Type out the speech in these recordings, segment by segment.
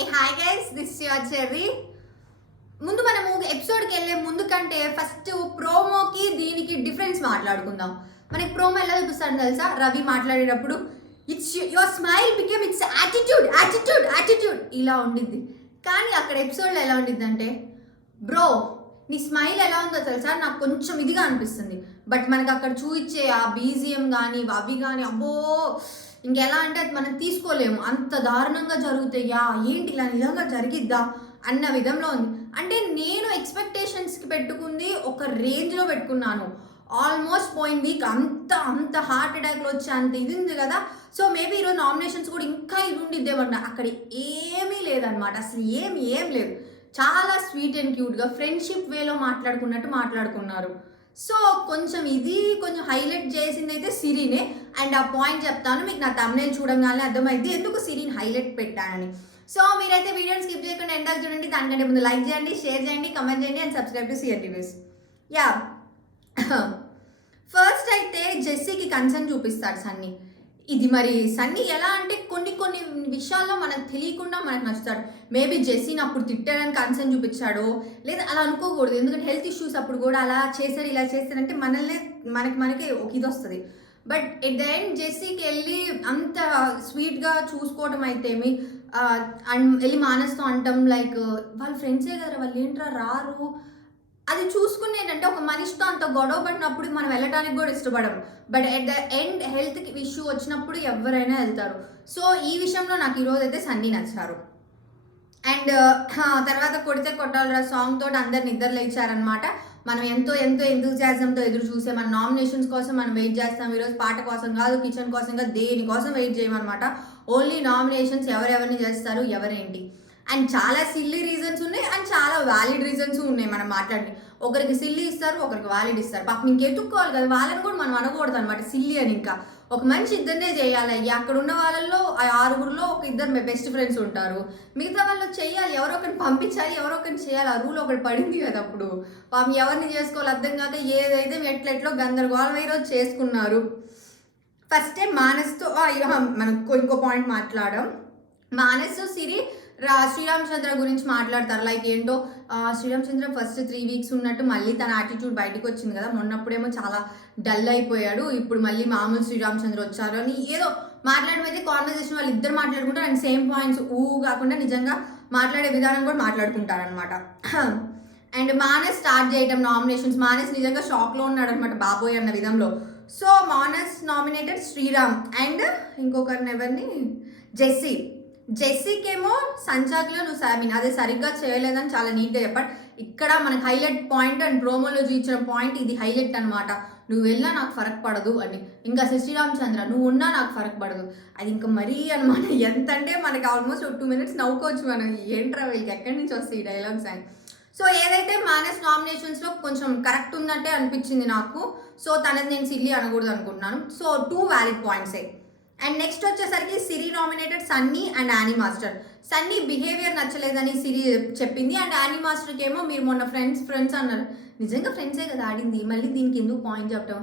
A hi guys, this your cherry. ముందు మనము ఎపిసోడ్కి వెళ్ళే ముందు కంటే ఫస్ట్ ప్రోమోకి దీనికి డిఫరెన్స్ మాట్లాడుకుందాం. మనకి ప్రోమో ఎలా చూపిస్తాడు తెలుసా? రవి మాట్లాడేటప్పుడు it's your smile became it's attitude attitude attitude ఇలా ఉండిద్ది. కానీ అక్కడ ఎపిసోడ్లో ఎలా ఉండిద్ది అంటే, బ్రో నీ స్మైల్ ఎలా ఉందో తెలుసా, నాకు కొంచెం ఇదిగా అనిపిస్తుంది. బట్ మనకి అక్కడ చూపించే ఆ బీజిఎం కానీ అవి కానీ అబ్బో ఇంకెలా అంటే అది మనం తీసుకోలేము, అంత దారుణంగా జరుగుతాయా ఏంటి, ఇలా నిజంగా జరిగిద్దా అన్న విధంలో ఉంది. అంటే నేను ఎక్స్పెక్టేషన్స్కి పెట్టుకుంది ఒక రేంజ్లో పెట్టుకున్నాను, ఆల్మోస్ట్ పోయిన వీక్ అంత అంత హార్ట్ అటాక్లో వచ్చే అంత ఇది ఉంది కదా. సో మేబీ ఈరోజు నామినేషన్స్ కూడా ఇంకా ఇది ఉండిద్దేమన్నా, అక్కడ ఏమీ లేదనమాట, అసలు ఏం లేదు. చాలా స్వీట్ అండ్ క్యూట్గా ఫ్రెండ్షిప్ వేలో మాట్లాడుకున్నట్టు మాట్లాడుకున్నారు. సో కొంచెం హైలైట్ చేసింది అయితే సిరీనే. అండ్ ఆ పాయింట్ చెప్తాను మీకు, నా తమ్నైల్ చూడంగానే అర్థమైంది ఎందుకు సిరీని హైలైట్ పెట్టానని. సో మీరైతే వీడియోని స్కిప్ చేయకుండా ఎండాక చూడండి. దానికంటే ముందు లైక్ చేయండి, షేర్ చేయండి, కమెంట్ చేయండి and subscribe to CR TVs. Yeah first అయితే జెస్సీకి కన్సర్న్ చూపిస్తాడు సన్నీ. ఇది మరి సన్నీ ఎలా అంటే కొన్ని విషయాల్లో మనకు తెలియకుండా మనకు నచ్చుతాడు. మేబీ జెస్సీని అప్పుడు తిట్టాడని కన్సర్న్ చూపించాడు, లేదా అలా అనుకోకూడదు. ఎందుకంటే హెల్త్ ఇష్యూస్ అప్పుడు కూడా అలా చేశారు ఇలా చేస్తారంటే మనకి ఒక ఇది వస్తుంది. బట్ ఎట్ ద ఎండ్ జెస్సీకి వెళ్ళి అంత స్వీట్గా చూసుకోవడం అయితేమి, వెళ్ళి మానస్తో అంటాం లైక్ వాళ్ళ ఫ్రెండ్సే కదా, వాళ్ళు ఏంట్రా రారు అది చూసుకుని ఏంటంటే ఒక మనిషితో అంత గొడవ పడినప్పుడు మనం వెళ్ళడానికి కూడా ఇష్టపడము. బట్ ఎట్ ద ఎండ్ హెల్త్కి ఇష్యూ వచ్చినప్పుడు ఎవరైనా వెళ్తారు. సో ఈ విషయంలో నాకు ఈరోజు అయితే సన్నీ నచ్చారు. అండ్ తర్వాత కొడితే కొట్టాలరా సాంగ్ తోటి అందరు నిద్రలో ఇచ్చారనమాట. మనం ఎంతో ఎంతూజియాజంతో ఎదురు చూసే మన నామినేషన్స్ కోసం మనం వెయిట్ చేస్తాం. ఈరోజు పాట కోసం కాదు, కిచెన్ కోసం కాదు, దేనికోసం వెయిట్ చేయమన్నమాట. ఓన్లీ నామినేషన్స్ ఎవరెవరిని చేస్తారు ఎవరేంటి. అండ్ చాలా సిల్లీ రీజన్స్ ఉన్నాయి అండ్ చాలా వ్యాలిడ్ రీజన్స్ ఉన్నాయి మనం మాట్లాడి. ఒకరికి సిల్లీ ఇస్తారు, ఒకరికి వ్యాలిడ్ ఇస్తారు. పాపం ఇంక ఎత్తుక్కోవాలి కదా, వాళ్ళని కూడా మనం అనకూడదు అనమాట సిల్లీ అని. ఇంకా ఒక మనిషి ఇద్దరినే చేయాలి. అక్కడ ఉన్న వాళ్ళల్లో ఆ 6గురిలో ఒక ఇద్దరు బెస్ట్ ఫ్రెండ్స్ ఉంటారు, మిగతా వాళ్ళు చేయాలి, ఎవరో ఒకరిని పంపించాలి, ఎవరో ఒకరిని చేయాలి. ఆ రూల్ ఒకటి పడింది కదా అప్పుడు. పాపం ఎవరిని చేసుకోవాలి అర్థం కాక ఏదైతే ఎట్లెట్లో గందరగోళం ఈరోజు చేసుకున్నారు. ఫస్ట్ టైం మానస్తో మనం ఇంకో పాయింట్ మాట్లాడడం. మానస్ సిరి శ్రీరామ్ చంద్ర గురించి మాట్లాడతారు. లైక్ ఏంటో శ్రీరామ్ చంద్ర ఫస్ట్ 3 వీక్స్ ఉన్నట్టు మళ్ళీ తన యాటిట్యూడ్ బయటకు వచ్చింది కదా. మొన్నప్పుడేమో చాలా డల్ అయిపోయాడు, ఇప్పుడు మళ్ళీ మామూలు శ్రీరామ్ చంద్ర వచ్చారు అని ఏదో మాట్లాడడం అయితే కాన్వర్సేషన్ వాళ్ళు ఇద్దరు మాట్లాడుకుంటారు. అండ్ సేమ్ పాయింట్స్ కాకుండా నిజంగా మాట్లాడే విధానం కూడా మాట్లాడుకుంటారు అనమాట. అండ్ మానస్ స్టార్ట్ చేయడం నామినేషన్స్, మానస్ నిజంగా షాక్లో ఉన్నాడు అనమాట బాబోయ్ అన్న విధంలో. So Manas nominated Sriram and ఇంకొకరిని ఎవరిని జెస్సీకేమో సంచాక్లో నువ్వు అదే సరిగ్గా చేయలేదని చాలా నీట్గా చెప్పాడు. ఇక్కడ మనకి హైలైట్ పాయింట్ అండ్ ప్రోమోలో చూపించిన పాయింట్ ఇది హైలైట్ అనమాట. నువ్వు వెళ్ళినా నాకు ఫరక్ పడదు అని. ఇంకా శ్రీరామ్ చంద్ర నువ్వు ఉన్నా నాకు ఫరక్ పడదు, అది ఇంకా మరీ అనమాట. ఎంత అంటే మనకి ఆల్మోస్ట్ 2 minutes నవ్వుకోవచ్చు మనం, ఏంట్రా వీళ్ళకి ఎక్కడి నుంచి వస్తాయి ఈ డైలాగ్స్ అని. సో ఏదైతే మానస్ నామినేషన్స్లో కొంచెం కరెక్ట్ ఉన్నట్టే అనిపించింది నాకు. సో తనది నేను సిల్లీ అనకూడదు అనుకుంటున్నాను. సో 2 వ్యాలిడ్ పాయింట్సే. అండ్ నెక్స్ట్ వచ్చేసరికి Siri nominated Sunny and Annie master. Sunny behaviour నచ్చలేదని సిరి చెప్పింది. అండ్ యానీ మాస్టర్కి ఏమో మీరు మొన్న ఫ్రెండ్స్ అన్నారు. నిజంగా ఫ్రెండ్సే కదా ఆడింది, మళ్ళీ దీనికి ఎందుకు పాయింట్ చెప్పడం,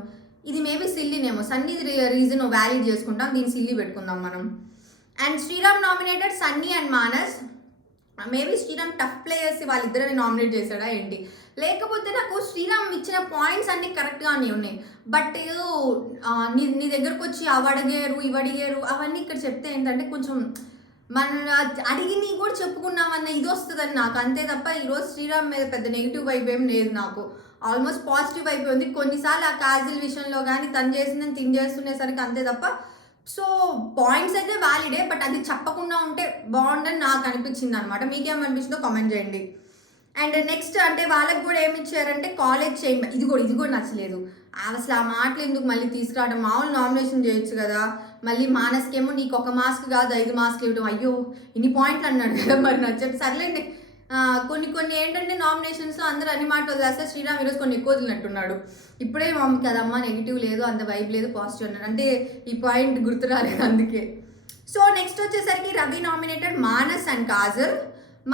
ఇది మేబీ సిల్లీనేమో. సన్నీ రీజన్ వ్యాలిడ్ చేసుకుంటాం, దీన్ని సిల్లీ పెట్టుకుందాం మనం. And Sriram nominated Sunny and Manas. Maybe Sriram tough players వాళ్ళిద్దరిని నామినేట్ చేశాడా ఏంటి, లేకపోతే నాకు శ్రీరామ్ ఇచ్చిన పాయింట్స్ అన్నీ కరెక్ట్గానే ఉన్నాయి. బట్ నీ దగ్గరకు వచ్చి అవడిగారు ఇవడిగారు అవన్నీ ఇక్కడ చెప్తే ఏంటంటే కొంచెం మన అడిగి కూడా చెప్పుకున్నామన్న ఇది వస్తుందని నాకు, అంతే తప్ప ఈరోజు శ్రీరామ్ మీద పెద్ద నెగిటివ్ వైపు ఏం లేదు నాకు, ఆల్మోస్ట్ పాజిటివ్ వైపు ఉంది. కొన్నిసార్లు ఆ కాజల్ విషయంలో కానీ తను చేసిందని తిని చేస్తుండేసరికి అంతే తప్ప. సో పాయింట్స్ అయితే వ్యాలిడే, బట్ అది చెప్పకుండా ఉంటే బాగుండని నాకు అనిపించింది అనమాట. మీకేమనిపించిందో కామెంట్ చేయండి. అండ్ నెక్స్ట్ అంటే వాళ్ళకి కూడా ఏమి ఇచ్చారంటే కాలేజ్ చేయండి, ఇది కూడా నచ్చలేదు. అసలు ఆ మాటలు ఎందుకు మళ్ళీ తీసుకురావడం, మామూలు నామినేషన్ చేయొచ్చు కదా. మళ్ళీ మానస్కేమో నీకు 1 మాస్క్ కాదు 5 మాస్క్లు ఇవ్వడం, అయ్యో ఇన్ని పాయింట్లు అన్నాడు కదా మరి నచ్చదు. సర్లేండి, కొన్ని ఏంటంటే నామినేషన్స్లో అందరూ అన్ని మాటలు వదిలేస్తే శ్రీరామ్ ఈరోజు కొన్ని ఎక్కువ వదిలినట్టున్నాడు. ఇప్పుడే మామూలు కదమ్మా నెగిటివ్ లేదు అంత వైబ్ లేదు పాజిటివ్ అన్నాడు, అంటే ఈ పాయింట్ గుర్తు రాలేదు అందుకే. సో నెక్స్ట్ వచ్చేసరికి రవి నామినేటెడ్ మానస్ అండ్ కాజల్.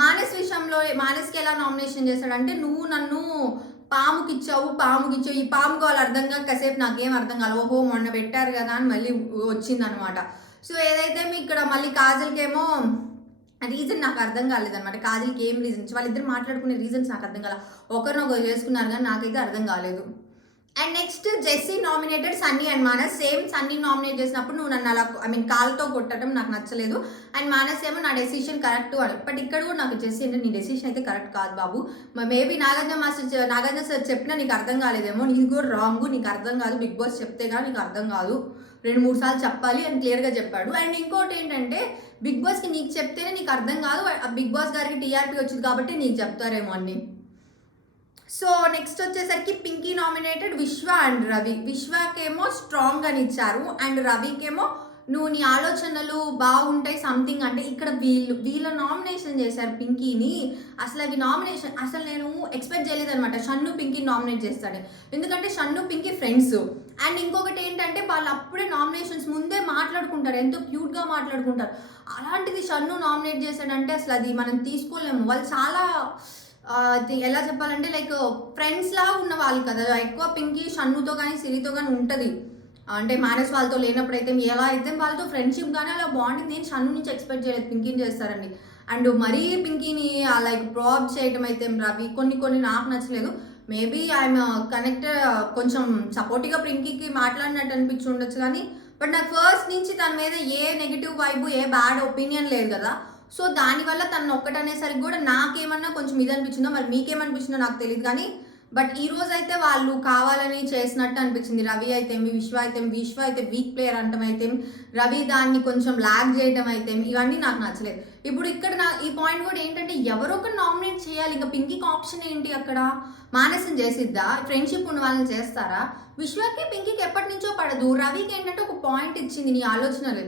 మానస్ విషయంలో మానస్కి ఎలా నామినేషన్ చేశాడంటే, నువ్వు నన్ను పాముకిచ్చావు ఈ పాము కావాలి అర్థం కాక కాసేపు నాకేం అర్థం కాదు, ఓహో మొన్న పెట్టారు కదా అని మళ్ళీ వచ్చిందనమాట. సో ఏదైతే మీ ఇక్కడ మళ్ళీ కాజల్కేమో రీజన్ నాకు అర్థం కాలేదనమాట. కాజల్‌కి ఏం రీజన్స్ వాళ్ళిద్దరు మాట్లాడుకునే రీజన్స్ నాకు అర్థం కాల. ఒకరినొకరు చేసుకున్నారు కానీ నాకైతే అర్థం కాలేదు. And next Jessie nominated Sunny and Manas. Same Sunny nominate చేసినప్పుడు నువ్వు నన్ను అలా కాల్తో కొట్టడం నాకు నచ్చలేదు. అండ్ మానస్ ఏమో నా డెసిషన్ కరెక్ట్ అని. బట్ ఇక్కడ కూడా నాకు జెస్సీ అంటే నీ డెసిషన్ అయితే కరెక్ట్ కాదు బాబు. మేబీ నాగార్జున సార్ చెప్పినా నీకు అర్థం కాలేదేమో. నీది కూడా రాంగ్, నీకు అర్థం కాదు. బిగ్ బాస్ చెప్తే కానీ నీకు అర్థం కాదు. 2-3 సార్లు చెప్పాలి అని క్లియర్గా చెప్పాడు. అండ్ ఇంకోటి ఏంటంటే బిగ్ బాస్కి నీకు చెప్తేనే నీకు అర్థం కాదు. బిగ్ బాస్ గారికి టీఆర్పీ వచ్చింది కాబట్టి నీకు చెప్తారేమో అన్ని. సో నెక్స్ట్ వచ్చేసరికి పింకీ నామినేటెడ్ విశ్వ అండ్ రవి. విశ్వకేమో స్ట్రాంగ్ అని ఇచ్చారు అండ్ రవికేమో నువ్వు నీ ఆలోచనలు బాగుంటాయి సంథింగ్ అంటే. ఇక్కడ వీళ్ళ నామినేషన్ చేశారు పింకీని. అసలు అవి నామినేషన్ అసలు నేను ఎక్స్పెక్ట్ చేయలేదనమాట షన్ను పింకీని నామినేట్ చేస్తాడు. ఎందుకంటే షన్ను పింకీ ఫ్రెండ్స్. అండ్ ఇంకొకటి ఏంటంటే వాళ్ళు అప్పుడే నామినేషన్స్ ముందే మాట్లాడుకుంటారు, ఎంతో క్యూట్గా మాట్లాడుకుంటారు. అలాంటిది షన్ను నామినేట్ చేశాడంటే అసలు అది మనం తీసుకోలేము. వాళ్ళు చాలా ఎలా చెప్పాలంటే లైక్ ఫ్రెండ్స్ లాగా ఉన్న వాళ్ళు కదా. ఎక్కువ పింకీ షన్నుతో కానీ సిరితో కానీ ఉంటుంది. అంటే మానస్ వాళ్ళతో లేనప్పుడు అయితే ఎలా అయితే వాళ్ళతో ఫ్రెండ్షిప్ కానీ అలా బాగుంటుంది. నేను షన్ను నుంచి ఎక్స్పెక్ట్ చేయలేదు పింకీని చేస్తారండి. అండ్ మరీ పింకీని లైక్ ప్రాబ్ చేయడం అయితే రవి కొన్ని నాకు నచ్చలేదు. మేబీ ఐఎమ్ కనెక్ట్ కొంచెం సపోర్టివ్గా పింకీకి మాట్లాడినట్టు అనిపించి ఉండొచ్చు కానీ బట్ నాకు ఫస్ట్ నుంచి తన మీద ఏ నెగిటివ్ వైబు ఏ బ్యాడ్ ఒపీనియన్ లేదు కదా. సో దానివల్ల తను ఒక్కటనేసరికి కూడా నాకేమన్నా కొంచెం ఇది అనిపించిందో, మరి మీకేమనిపించిందో నాకు తెలియదు కానీ బట్ ఈ రోజు అయితే వాళ్ళు కావాలని చేసినట్టు అనిపించింది. రవి అయితే విశ్వ అయితే వీక్ ప్లేయర్ అంటం అయితే రవి దాన్ని కొంచెం లాగ్ చేయడం అయితే ఇవన్నీ నాకు నచ్చలేదు. ఇప్పుడు ఇక్కడ ఈ పాయింట్ కూడా ఏంటంటే ఎవరో ఒకరు నామినేట్ చేయాలి. ఇంకా పింకీకి ఆప్షన్ ఏంటి అక్కడ? మానసం చేసిద్దా? ఫ్రెండ్షిప్ ఉన్న వాళ్ళని చేస్తారా? విశ్వకి పింకీకి ఎప్పటి నుంచో పడదు. రవికి ఏంటంటే ఒక పాయింట్ ఇచ్చింది నీ ఆలోచనలు.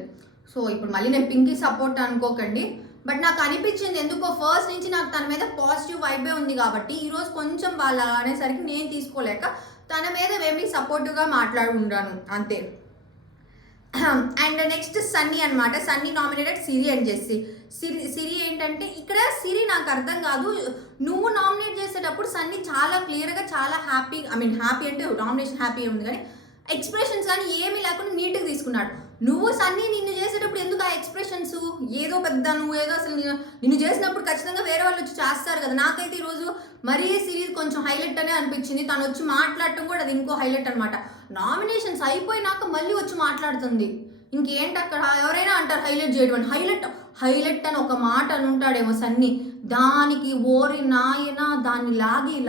సో ఇప్పుడు మళ్ళీ నేను పింకీ సపోర్ట్ అనుకోకండి బట్ నాకు అనిపించింది ఎందుకో ఫస్ట్ నుంచి నాకు తన మీద పాజిటివ్ వైబే ఉంది కాబట్టి ఈరోజు కొంచెం వాళ్ళు అనేసరికి నేను తీసుకోలేక తన మీద ఏమి సపోర్టివ్గా మాట్లాడుకుంటాను అంతే. అండ్ నెక్స్ట్ సన్నీ అనమాట. సన్నీ నామినేటెడ్ సిరి అని చేసి సిరి ఏంటంటే ఇక్కడ సిరి నాకు అర్థం కాదు. నువ్వు నామినేట్ చేసేటప్పుడు సన్నీ చాలా క్లియర్గా చాలా హ్యాపీ హ్యాపీ అంటే నామినేషన్ హ్యాపీ ఉంది కానీ ఎక్స్ప్రెషన్స్ కానీ ఏమీ లేకుండా నీట్గా తీసుకున్నాడు. నువ్వు సన్నీ నిన్ను చేసేటప్పుడు ఎందుకు ఆ ఎక్స్ప్రెషన్స్ ఏదో పెద్ద నువ్వు ఏదో అసలు నిన్ను చేసినప్పుడు ఖచ్చితంగా వేరే వాళ్ళు వచ్చి చేస్తారు కదా. నాకైతే ఈరోజు మరీ సిరీస్ కొంచెం హైలైట్ అనే అనిపించింది. తను వచ్చి మాట్లాడటం కూడా అది ఇంకో హైలైట్ అనమాట. నామినేషన్స్ అయిపోయినాక మళ్ళీ వచ్చి మాట్లాడుతుంది. ఇంకేంటి అక్కడ ఎవరైనా అంటారు హైలైట్ చేయడం అని. హైలైట్ అని ఒక మాట అని ఉంటాడేమో సన్నీ. దానికి ఓరి నాయన దాన్ని లాగి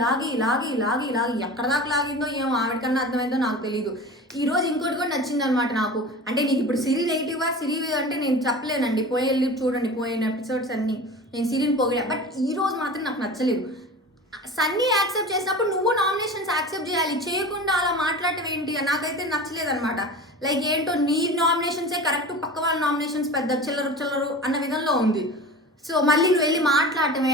ఎక్కడ దాకా లాగిందో ఏమో ఆవిడకన్నా అర్థమైందో నాకు తెలీదు. ఈరోజు ఇంకోటి కూడా నచ్చింది అనమాట నాకు. అంటే నీకు ఇప్పుడు సిరి నెగిటివ్గా సిరి అంటే నేను చెప్పలేనండి. వెళ్ళి చూడండి పోయిన ఎపిసోడ్స్ అన్నీ నేను సిరిని పొగిడా బట్ ఈరోజు మాత్రం నాకు నచ్చలేదు. సన్నీ యాక్సెప్ట్ చేసినప్పుడు నువ్వు నామినేషన్స్ యాక్సెప్ట్ చేయాలి. చేయకుండా అలా మాట్లాడటం ఏంటి నాకైతే నచ్చలేదు అనమాట. లైక్ ఏంటో నీ నామినేషన్సే కరెక్ట్, పక్క వాళ్ళ నామినేషన్స్ పెద్ద చిల్లరు అన్న విధంలో ఉంది. సో మళ్ళీ నువ్వు వెళ్ళి మాట్లాడటం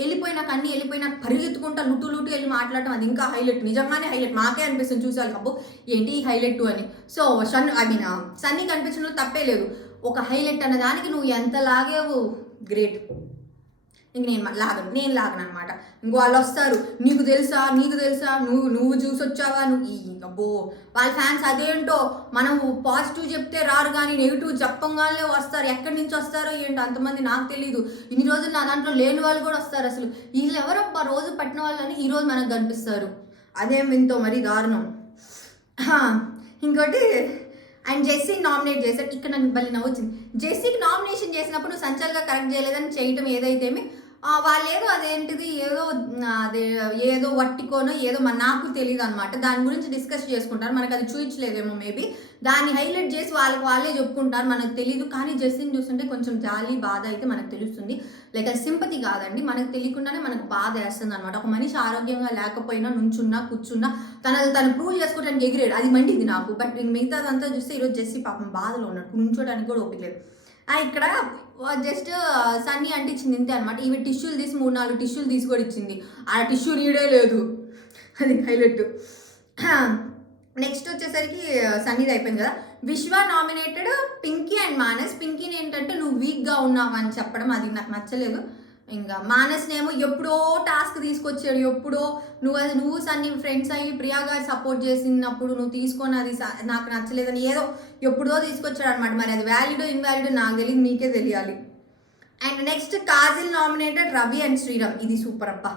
వెళ్ళిపోయినాక అన్నీ వెళ్ళిపోయినాక పరిగెత్తుకుంటా లూటు వెళ్ళి మాట్లాడటం అది ఇంకా హైలైట్. నిజంగానే హైలైట్. మాకే అనిపిస్తుంది చూసాలి అబ్బో ఏంటి ఈ హైలైట్ అని. సో సన్నీ కనిపించడంలో తప్పే లేదు. ఒక హైలైట్ అన్న దానికి నువ్వు ఎంత లాగేవు గ్రేట్. ఇంక నేను లాగను అనమాట. ఇంకో వాళ్ళు వస్తారు నీకు తెలుసా నువ్వు చూసి వచ్చావా అబ్బో వాళ్ళ ఫ్యాన్స్ అదేంటో మనం పాజిటివ్ చెప్తే రారు కానీ నెగిటివ్ చెప్పంగానే వస్తారు. ఎక్కడి నుంచి వస్తారో ఏంటో అంతమంది నాకు తెలీదు. ఇన్ని రోజులు నా దాంట్లో లేని వాళ్ళు కూడా వస్తారు. అసలు వీళ్ళు ఎవరబ్బా రోజు పట్టిన వాళ్ళని ఈరోజు మనకు కనిపిస్తారు. అదేం వింతో మరీ దారుణం. ఇంకోటి అండ్ జెస్సీ నామినేట్ చేశాడు. ఇక్కడ నన్ను మళ్ళీ నవ్వుచ్చింది. జెస్సీకి నామినేషన్ చేసినప్పుడు నువ్వు సంచల్గా కరెక్ట్ చేయలేదని చేయటం ఏదైతేమి వాళ్ళు ఏదో అదేంటిది ఏదో వట్టికోనో ఏదో నాకు తెలియదు అనమాట. దాని గురించి డిస్కస్ చేసుకుంటారు. మనకు అది చూపించలేదేమో మేబీ దాన్ని హైలైట్ చేసి వాళ్ళే చెప్పుకుంటారు. మనకు తెలియదు కానీ జెస్సీని చూస్తుంటే కొంచెం జాలి బాధ అయితే మనకు తెలుస్తుంది. లైక్ అది సింపతి కాదండి, మనకు తెలియకుండానే మనకు బాధ వేస్తుంది అనమాట. ఒక మనిషి ఆరోగ్యంగా లేకపోయినా నుంచున్నా కూర్చున్నా తను ప్రూవ్ చేసుకోవడానికి ఎగిరాడు, అది మండిది నాకు. బట్ మిగతాదంతా చూస్తే ఈరోజు జెస్సీ పాపం బాధలో ఉన్నాడు, నుంచోడానికి కూడా ఓపిక లేదు. ఇక్కడ జస్ట్ సన్నీ అంటించింది ఇంతే అనమాట. ఇవి టిష్యూలు తీసి 3-4 టిష్యూలు తీసి కూడా ఇచ్చింది. ఆ టిష్యూ నీడే లేదు, అది హైలైట్. నెక్స్ట్ వచ్చేసరికి సన్నీది అయిపోయింది కదా. విశ్వ నామినేటెడ్ పింకీ అండ్ మానస్. పింకీని ఏంటంటే నువ్వు వీక్గా ఉన్నావు అని చెప్పడం అది నాకు నచ్చలేదు. ఇంకా మానస్నేమో ఎప్పుడో టాస్క్ తీసుకొచ్చాడు, ఎప్పుడో నువ్వు సన్నీ ఫ్రెండ్స్ అయ్యి ప్రియా గారు సపోర్ట్ చేసినప్పుడు నువ్వు తీసుకొని అది నాకు నచ్చలేదని ఏదో ఎప్పుడో తీసుకొచ్చాడు అనమాట. మరి అది వ్యాలిడో ఇన్వాలిడో నాకు తెలియదు, మీకే తెలియాలి. And next Kajal nominated Ravi and Sriram. ఇది సూపర్ అబ్బా.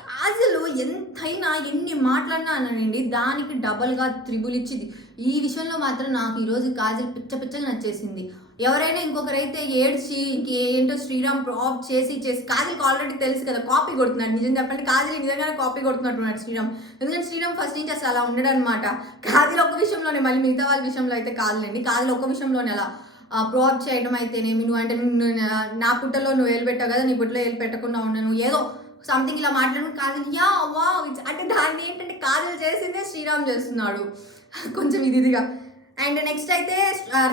కాజల్ ఎంతైనా ఎన్ని మాట్లాడినా అనండి దానికి డబల్గా త్రిబుల్ ఇచ్చింది. ఈ విషయంలో మాత్రం నాకు ఈరోజు కాజల్ పిచ్చగా నచ్చేసింది. ఎవరైనా ఇంకొకరైతే ఏడ్చి ఇంకేంటో శ్రీరామ్ ప్రాప్ చేసి కాజల్కి ఆల్రెడీ తెలుసు కదా కాపీ కొడుతున్నాడు. నిజం చెప్పండి కాజల్ నిజంగానే కాపీ కొడుతున్నట్టున్నాడు శ్రీరామ్. ఎందుకంటే శ్రీరామ్ ఫస్ట్ నుంచి అసలు అలా ఉండడు అనమాట. కాజల్ ఒక విషయంలోనే, మళ్ళీ మిగతా వాళ్ళ విషయంలో అయితే కాదులేండి, కాజల్ ఒక విషయంలోనే అలా ప్రాప్ చేయడం అయితేనేమి, నువ్వు అంటే నా పుట్టలో నువ్వు వేలు పెట్టావు కదా, నీ పుట్టలో వేలు పెట్టకుండా ఉన్నాను ఏదో సంథింగ్ ఇలా మాట్లాడడం కాజల్ యా వా అంటే దాన్ని ఏంటంటే కాజల్ చేసిందే శ్రీరామ్ చేస్తున్నాడు కొంచెం ఇదిగా. అండ్ నెక్స్ట్ అయితే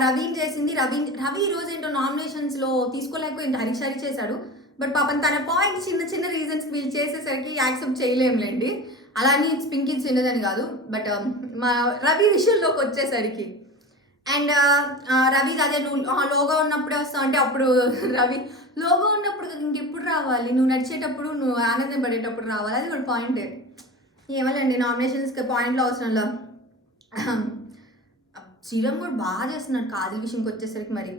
రవీన్ చేసింది. రవి ఈరోజు ఏంటో నామినేషన్స్లో తీసుకోలేకపోయింది, హరి చేశాడు. బట్ పాపం తన పాయింట్ చిన్న రీజన్స్కి వీళ్ళు చేసేసరికి యాక్సెప్ట్ చేయలేములేండి. అలానే పింకీ చిన్నదని కాదు, బట్ మా రవి విషయంలోకి వచ్చేసరికి అండ్ రవి అదే నువ్వు లోగా ఉన్నప్పుడే వస్తావు అంటే అప్పుడు రవి లోగా ఉన్నప్పుడు ఇంకెప్పుడు రావాలి, నువ్వు నడిచేటప్పుడు నువ్వు ఆనందం పడేటప్పుడు రావాలి, అది కూడా పాయింటే. ఏమోలేండి నామినేషన్స్కి పాయింట్లు అవసరంలో. శ్రీరామ్ కూడా బాగా చేస్తున్నాడు కాజల్ విషయంకి వచ్చేసరికి. మరి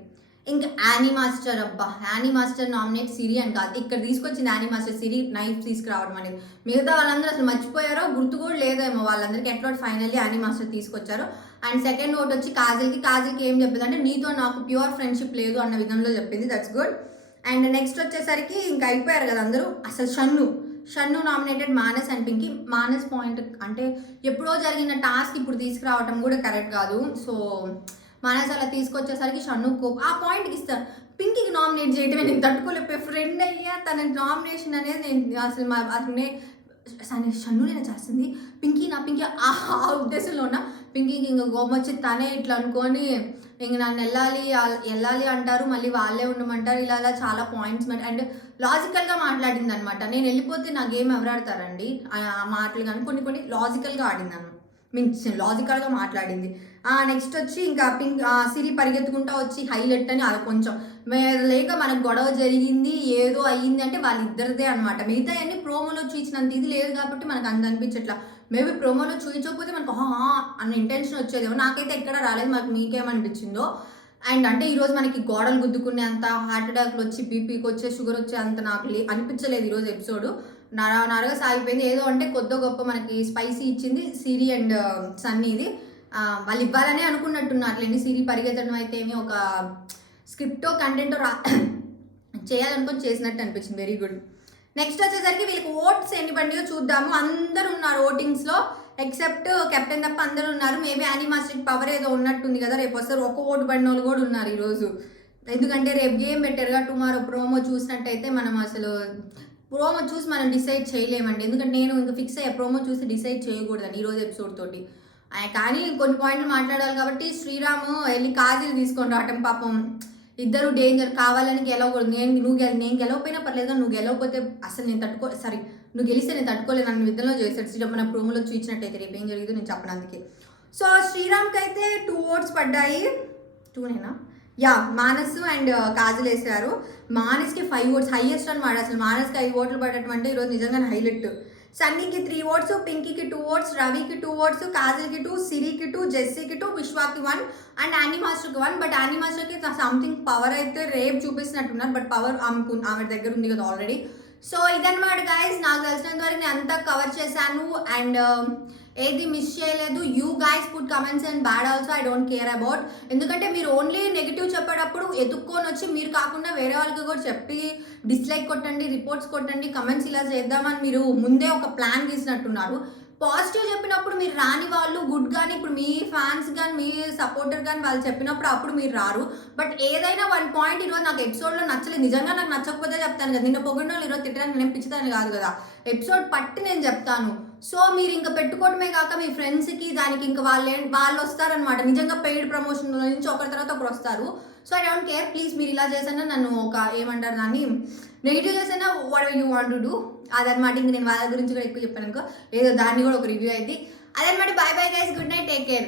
ఇంకా యానీ మాస్టర్ అబ్బా, యానీ మాస్టర్ నామినేట్ సిరి అని కాదు, ఇక్కడ తీసుకొచ్చింది యానీ మాస్టర్ సిరి నైఫ్ తీసుకురావడం అనేది. మిగతా వాళ్ళందరూ అసలు మర్చిపోయారో గుర్తు కూడా లేదేమో వాళ్ళందరికీ. ఎట్లా ఫైనల్లీ యానీ మాస్టర్ తీసుకొచ్చారు. అండ్ సెకండ్ ఓట్ వచ్చి కాజల్కి ఏం చెప్పింది అంటే నీతో నాకు ప్యూర్ ఫ్రెండ్షిప్ లేదు అన్న విధంలో చెప్పింది, దట్స్ గుడ్. అండ్ నెక్స్ట్ వచ్చేసరికి ఇంకా అయిపోయారు కదా అందరూ. అసలు Shannu nominated Manas and Pinky. Manas point అంటే ఎప్పుడో జరిగిన టాస్క్ ఇప్పుడు తీసుకురావటం కూడా కరెక్ట్ కాదు. సో మానస్ అలా తీసుకొచ్చేసరికి షన్ను ఆ పాయింట్కి ఇస్తారు. పింకీకి నామినేట్ చేయటమే నేను తట్టుకోలేకపోయి ఫ్రెండ్ అయ్యా తన నామినేషన్ అనేది నేను అసలు షన్ను నేను చేస్తుంది పింకీ ఆ ఉద్దేశంలో ఉన్న పింకీకి ఇంకా కోపం వచ్చి తనే ఇట్లా అనుకొని ఇంక నన్ను వెళ్ళాలి అంటారు, మళ్ళీ వాళ్ళే ఉండమంటారు, ఇలా చాలా పాయింట్స్. అండ్ లాజికల్గా మాట్లాడింది అనమాట. నేను వెళ్ళిపోతే నా గేమ్ ఎవరు ఆడతారండి ఆ మాటలు కానీ కొన్ని లాజికల్గా ఆడింది అన్నమాట, లాజికల్గా మాట్లాడింది. నెక్స్ట్ వచ్చి ఇంకా సిరి పరిగెత్తుకుంటా వచ్చి హైలైట్ అని అది కొంచెం లేక మనకు గొడవ జరిగింది ఏదో అయ్యింది అంటే వాళ్ళిద్దరిదే అనమాట. మిగతా అన్ని ప్రోమోలో చూసినంత ఇది లేదు కాబట్టి మనకు అంత అనిపించట్లా. మేబీ ప్రోమోలో చూపించకపోతే మనకు అన్న ఇంటెన్షన్ వచ్చేదేమో. నాకైతే ఎక్కడ రాలేదు, మాకు మీకేమనిపించిందో. అండ్ అంటే ఈరోజు మనకి గోడలు గుద్దుకునే అంత, హార్ట్ అటాక్లు వచ్చి బీపీకి వచ్చే షుగర్ వచ్చే అంత నాకు అనిపించలేదు ఈరోజు ఎపిసోడ్. నరగా సాగిపోయింది. ఏదో అంటే కొద్ది గొప్ప మనకి స్పైసీ ఇచ్చింది సిరి అండ్ సన్నీది. వాళ్ళు ఇవ్వాలనే అనుకున్నట్టున్నారులేండి. సిరి పరిగెత్తడం అయితే ఏమి ఒక స్క్రిప్టో కంటెంటో చేయాలనుకొని చేసినట్టు అనిపించింది. Very good. నెక్స్ట్ వచ్చేసరికి వీళ్ళకి ఓట్స్ ఎన్ని బండియో చూద్దాము. అందరూ ఉన్నారు ఓటింగ్స్లో ఎక్సెప్ట్ కెప్టెన్ తప్ప అందరూ ఉన్నారు. మేబీ యానీ మాస్టర్కి పవర్ ఏదో ఉన్నట్టుంది కదా, రేపు వస్తారు ఒక ఓటు బండి వాళ్ళు కూడా ఉన్నారు ఈరోజు. ఎందుకంటే రేపు గేమ్ పెట్టారుగా, టుమారో ప్రోమో చూసినట్టయితే మనం అసలు ప్రోమో చూసి మనం డిసైడ్ చేయలేమండి. ఎందుకంటే నేను ఇంకా ఫిక్స్ అయ్యా ప్రోమో చూసి డిసైడ్ చేయకూడదని ఈరోజు ఎపిసోడ్ తోటి. కానీ కొన్ని పాయింట్లు మాట్లాడాలి కాబట్టి శ్రీరామ్ వెళ్ళి కాజల్ తీసుకొని రావటం పాపం ఇద్దరు డేంజర్. కావాలని గెలవకూడదు. నేను గెలవకపోయినా పర్లేదు కానీ నువ్వు గెలవకపోతే అసలు నేను నువ్వు గెలిస్తే నేను తట్టుకోలేదు నన్ను విధంలో చేశాడు శ్రీరామ్. మన ప్రోమోలో చూసినట్టయితే రేపు ఏం జరిగిందో నేను చెప్పడానికి. సో శ్రీరామ్కి అయితే 2 ఓట్స్ పడ్డాయి. 2నేనా? యా, మానస్ అండ్ కాజల్ వేసారు. మానస్కి 5 ఓట్స్ హైయెస్ట్ అనమాట. అసలు మానస్కి 5 ఓట్లు పడటం అంటే ఈరోజు నిజంగానే హైలైట్. సన్నీకి 3 ఓట్స్, పింకీకి 2 ఓట్స్, రవికి 2 ఓట్స్, కాజల్కి 2, సిరికి 2, జెస్సీకి 2, విశ్వాకి 1 అండ్ యానీ మాస్టర్కి 1. బట్ యానీ మాస్టర్కి సంథింగ్ పవర్ అయితే రేపు చూపిస్తున్నట్టున్నారు. బట్ పవర్ ఆమె దగ్గర ఉంది కదా ఆల్రెడీ. సో ఇదన్నమాట గైస్, నాకు తెలిసినంత వరకు నేను అంతా కవర్ చేశాను అండ్ ఏది మిస్ చేయలేదు. You guys put comments and bad also, I don't care about. ఎందుకంటే మీరు ఓన్లీ నెగిటివ్ చెప్పేటప్పుడు ఎత్తుక్కొని వచ్చి మీరు కాకుండా వేరే వాళ్ళకి కూడా చెప్పి డిస్లైక్ కొట్టండి, రిపోర్ట్స్ కొట్టండి, కమెంట్స్ ఇలా చేద్దామని మీరు ముందే ఒక ప్లాన్ గీసినట్టున్నారు. పాజిటివ్ చెప్పినప్పుడు మీరు రాని వాళ్ళు, గుడ్ కానీ ఇప్పుడు మీ ఫ్యాన్స్ కానీ మీ సపోర్టర్ కానీ వాళ్ళు చెప్పినప్పుడు అప్పుడు మీరు రారు. బట్ ఏదైనా 1 పాయింట్ ఈరోజు నాకు ఎపిసోడ్లో నచ్చలేదు. నిజంగా నాకు నచ్చకపోతే చెప్తాను కదా, నిన్న పొగిడిన వాళ్ళు ఈరోజు తిట్టడానికి నేను పిచ్చిదాన్ని కాదు కదా, ఎపిసోడ్ పట్టి నేను చెప్తాను. సో మీరు ఇంకా పెట్టుకోవడమే కాక మీ ఫ్రెండ్స్కి దానికి ఇంకా వాళ్ళు వస్తారనమాట. నిజంగా పెయిడ్ ప్రమోషన్ నుంచి ఒకరి తర్వాత ఒకరు వస్తారు. So I don't care, please మీరు ఇలా చేసినా నన్ను ఒక ఏమంటారు దాన్ని నెగిటివ్ చేసినా what ever you want to do అదనమాట. ఇంక నేను వాళ్ళ గురించి కూడా ఎక్కువ చెప్పాను అనుకో, ఏదో దాన్ని కూడా ఒక రివ్యూ అయింది అదనమాట. By bye guys, good night, take care.